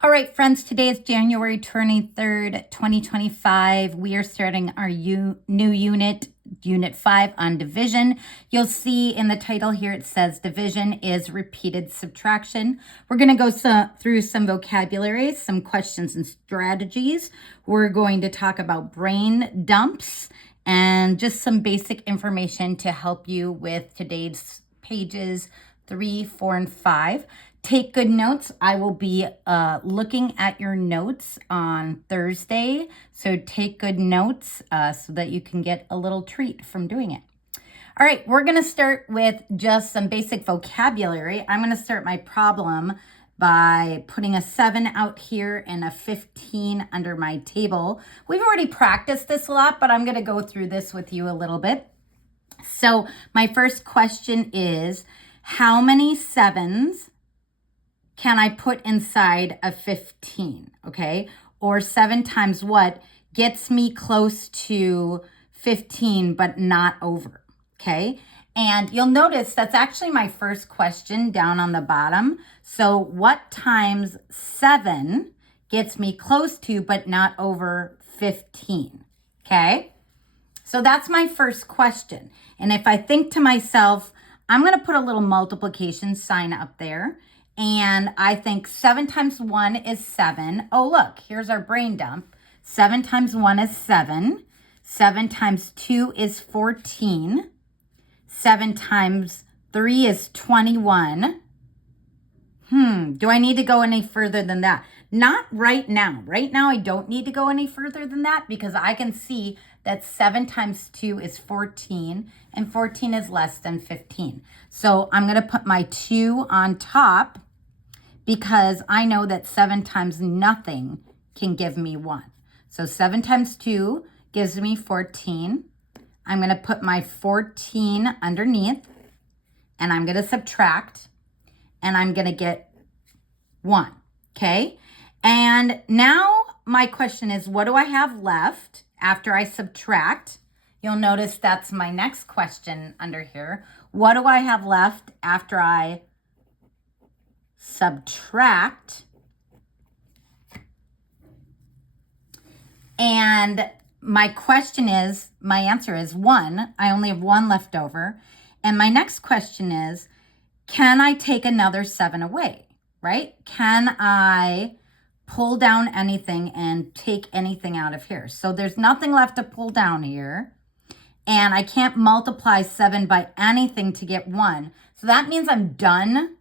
All right, friends, today is January 23rd, 2025. We are starting our new unit, Unit 5 on division. You'll see in the title here it says division is repeated subtraction. We're going to go through some vocabulary, some questions and strategies. We're going to talk about brain dumps and just some basic information to help you with today's pages 3, 4, and 5. Take good notes. I will be looking at your notes on Thursday. So take good notes so that you can get a little treat from doing it. All right, we're going to start with just some basic vocabulary. I'm going to start my problem by putting a 7 out here and a 15 under my table. We've already practiced this a lot, but I'm going to go through this with you a little bit. So my first question is, how many 7s can I put inside a 15, okay? Or 7 times what gets me close to 15, but not over, okay? And you'll notice that's actually my first question down on the bottom. So what times 7 gets me close to, but not over 15, okay? So that's my first question. And if I think to myself, I'm gonna put a little multiplication sign up there. And I think 7 times 1 is 7. Oh, look, here's our brain dump. 7 times 1 is 7. 7 times 2 is 14. 7 times 3 is 21. Do I need to go any further than that? Not right now. Right now, I don't need to go any further than that because I can see that 7 times 2 is 14 and 14 is less than 15. So I'm going to put my 2 on top because I know that 7 times nothing can give me 1. So 7 times 2 gives me 14. I'm going to put my 14 underneath, and I'm going to subtract, and I'm going to get 1, okay? And now my question is, what do I have left after I subtract? You'll notice that's my next question under here. What do I have left after I subtract? And my question is, my answer is 1. I only have 1 left over. And my next question is, can I take another 7 away, right? Can I pull down anything and take anything out of here? So there's nothing left to pull down here. And I can't multiply 7 by anything to get 1. So that means I'm done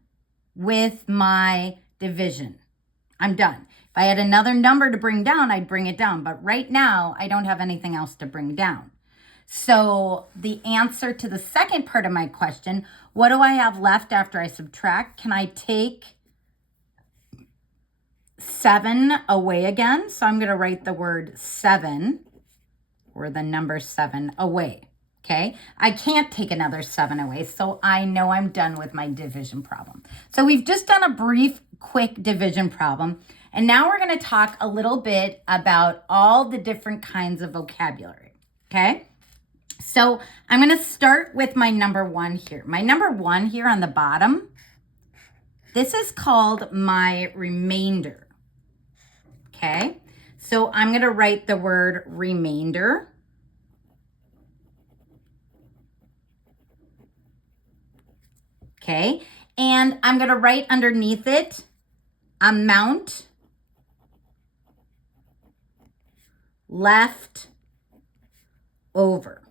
with my division. I'm done. If I had another number to bring down, I'd bring it down. But right now, I don't have anything else to bring down. So the answer to the second part of my question, what do I have left after I subtract? Can I take 7 away again? So I'm going to write the word 7 or the number 7 away. Okay, I can't take another 7 away, so I know I'm done with my division problem. So we've just done a brief, quick division problem, and now we're going to talk a little bit about all the different kinds of vocabulary, okay? So I'm going to start with my number 1 here. My number 1 here on the bottom, this is called my remainder, okay? So I'm going to write the word remainder. Okay, and I'm going to write underneath it amount left over.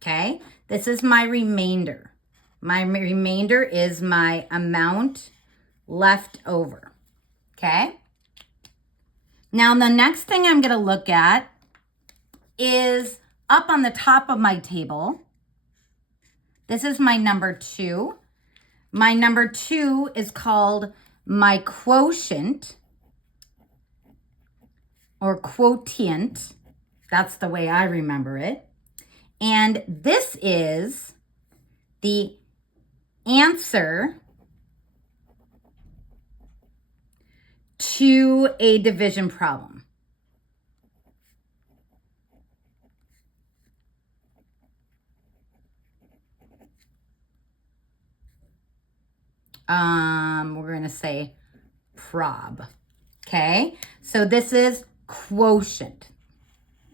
Okay, this is my remainder. My remainder is my amount left over. Okay, now the next thing I'm going to look at is up on the top of my table. This is my number 2. My number 2 is called my quotient or quotient. That's the way I remember it. And this is the answer to a division problem. We're going to say prob. Okay, so this is quotient.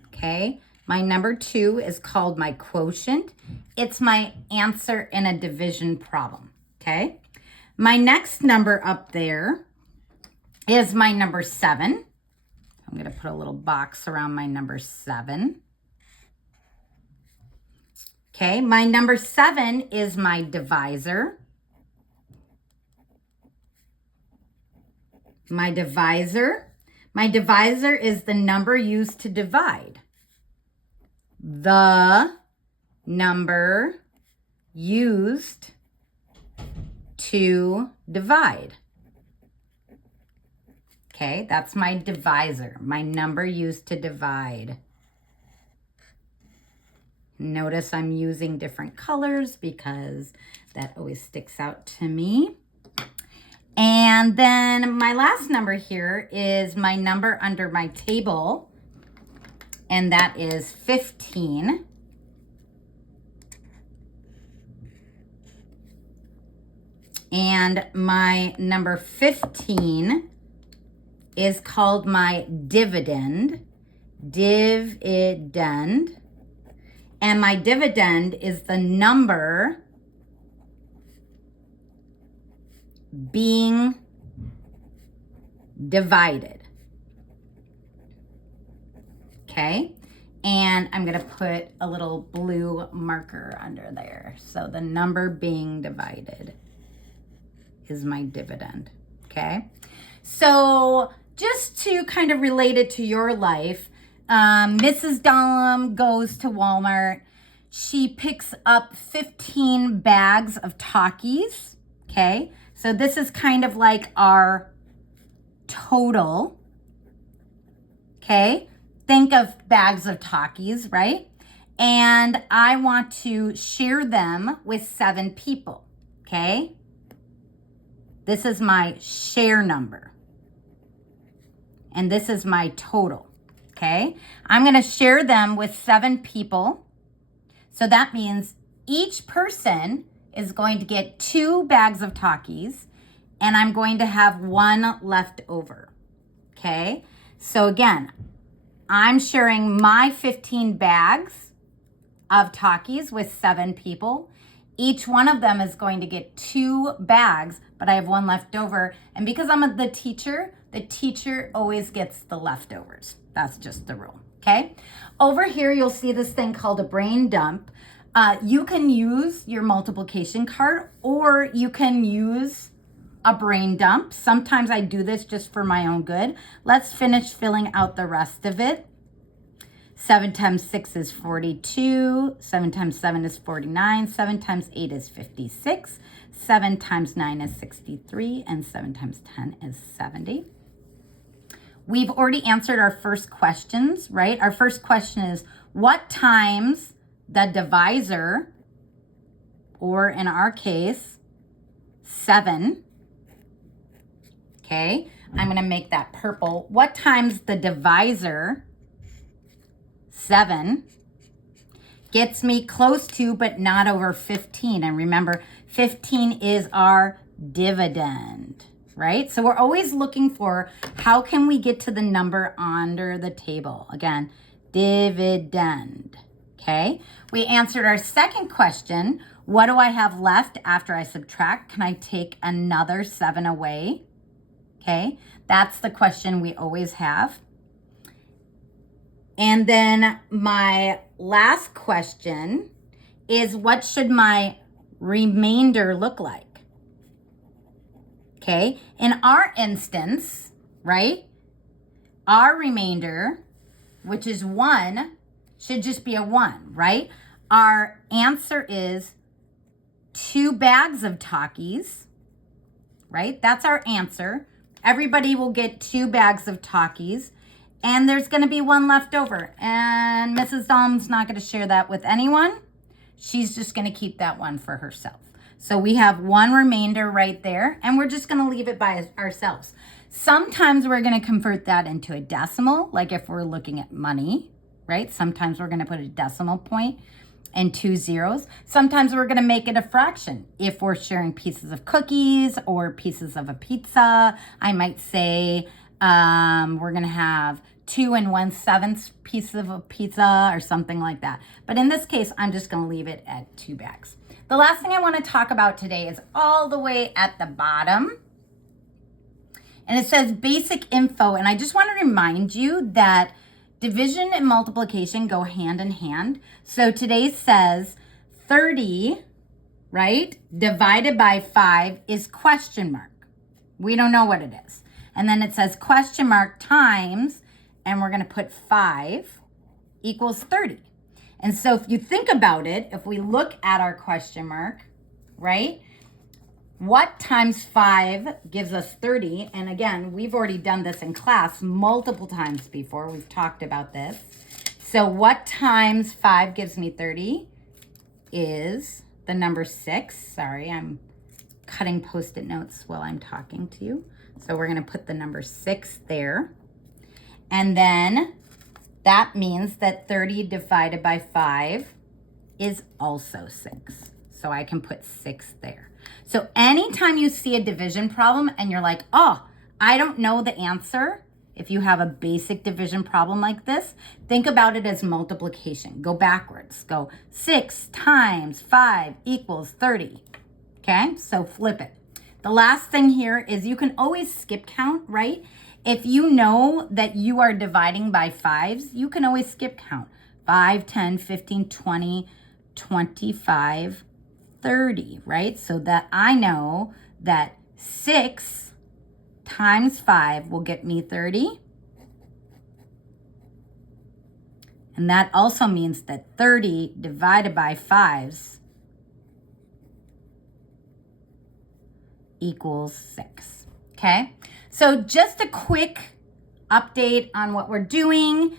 Okay, my number 2 is called my quotient. It's my answer in a division problem. Okay, my next number up there is my number 7. I'm going to put a little box around my number 7. Okay, my number 7 is my divisor. My divisor is the number used to divide. The number used to divide. Okay, that's my divisor, my number used to divide. Notice I'm using different colors because that always sticks out to me. And then my last number here is my number under my table, and that is 15. And my number 15 is called my dividend. Dividend. And my dividend is the number being divided. Okay, and I'm going to put a little blue marker under there. So the number being divided is my dividend. Okay, so just to kind of relate it to your life, Mrs. Dahlem goes to Walmart. She picks up 15 bags of Takis. Okay, so this is kind of like our total. Okay, think of bags of Takis, right? And I want to share them with 7 people. Okay, this is my share number. And this is my total. Okay, I'm going to share them with 7 people. So that means each person is going to get 2 bags of Takis, and I'm going to have 1 left over. Okay, so again, I'm sharing my 15 bags of Takis with 7 people. Each one of them is going to get 2 bags, but I have 1 left over. And because I'm the teacher always gets the leftovers. That's just the rule, okay? Over here, you'll see this thing called a brain dump. You can use your multiplication card, or you can use a brain dump. Sometimes I do this just for my own good. Let's finish filling out the rest of it. 7 times 6 is 42. 7 times 7 is 49. 7 times 8 is 56. 7 times 9 is 63. And 7 times 10 is 70. We've already answered our first questions, right? Our first question is, what times the divisor, or in our case, 7, okay? I'm going to make that purple. What times the divisor, 7, gets me close to but not over 15. And remember, 15 is our dividend, right? So we're always looking for how can we get to the number under the table. Again, dividend, okay? We answered our second question. What do I have left after I subtract? Can I take another 7 away? Okay, that's the question we always have. And then my last question is, what should my remainder look like? Okay, in our instance, right, our remainder, which is 1, should just be a 1, right? Our answer is 2 bags of Takis, right? That's our answer. Everybody will get 2 bags of Takis, and there's going to be 1 left over. And Mrs. Dahlm's not going to share that with anyone. She's just going to keep that 1 for herself. So we have 1 remainder right there, and we're just going to leave it by ourselves. Sometimes we're going to convert that into a decimal, like if we're looking at money, right? Sometimes we're going to put a decimal point and 2 zeros. Sometimes we're going to make it a fraction. If we're sharing pieces of cookies or pieces of a pizza, I might say we're going to have 2 1/7 pieces of a pizza or something like that. But in this case, I'm just going to leave it at 2 bags. The last thing I want to talk about today is all the way at the bottom. And it says basic info. And I just want to remind you that division and multiplication go hand in hand. So today says 30, right, divided by 5 is question mark. We don't know what it is. And then it says question mark times, and we're going to put 5 equals 30. And so if you think about it, if we look at our question mark, right, what times 5 gives us 30? And again, we've already done this in class multiple times before. We've talked about this. So what times 5 gives me 30 is the number 6. Sorry, I'm cutting Post-it notes while I'm talking to you. So we're going to put the number 6 there. And then that means that 30 divided by 5 is also 6. So I can put 6 there. So anytime you see a division problem and you're like, oh, I don't know the answer. If you have a basic division problem like this, think about it as multiplication. Go backwards. Go 6 times 5 equals 30. Okay, so flip it. The last thing here is you can always skip count, right? If you know that you are dividing by 5s, you can always skip count. 5, 10, 15, 20, 25, 30, right? So that I know that 6 times 5 will get me 30. And that also means that 30 divided by 5s equals 6. Okay? So just a quick update on what we're doing.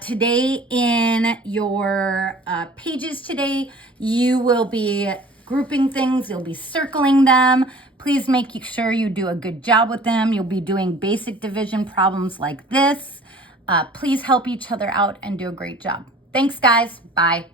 Today in your pages today, you will be grouping things, you'll be circling them. Please make sure you do a good job with them. You'll be doing basic division problems like this. Please help each other out and do a great job. Thanks, guys. Bye.